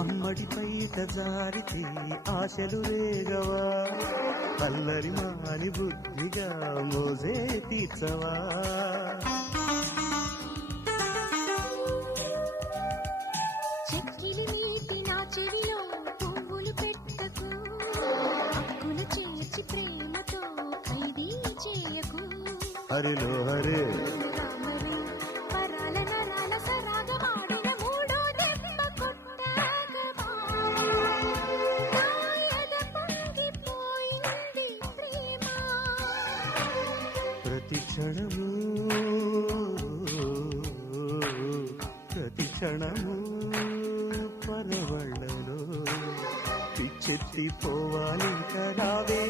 అమ్మడి పైట జారితే ఆశలు రేగవా అల్లరి మాని బుద్ధిగా మోజే తీర్చవా చెక్కిలి నీటి నా చెవిలో పువ్వులు పెట్టకు హక్కులు చేర్చి ప్రేమతో ఖైదీ చేయకు హరిలో హరే ప్రతి క్షణము పరవళ్ళలో పిచ్చెత్తిపోవాలి రావే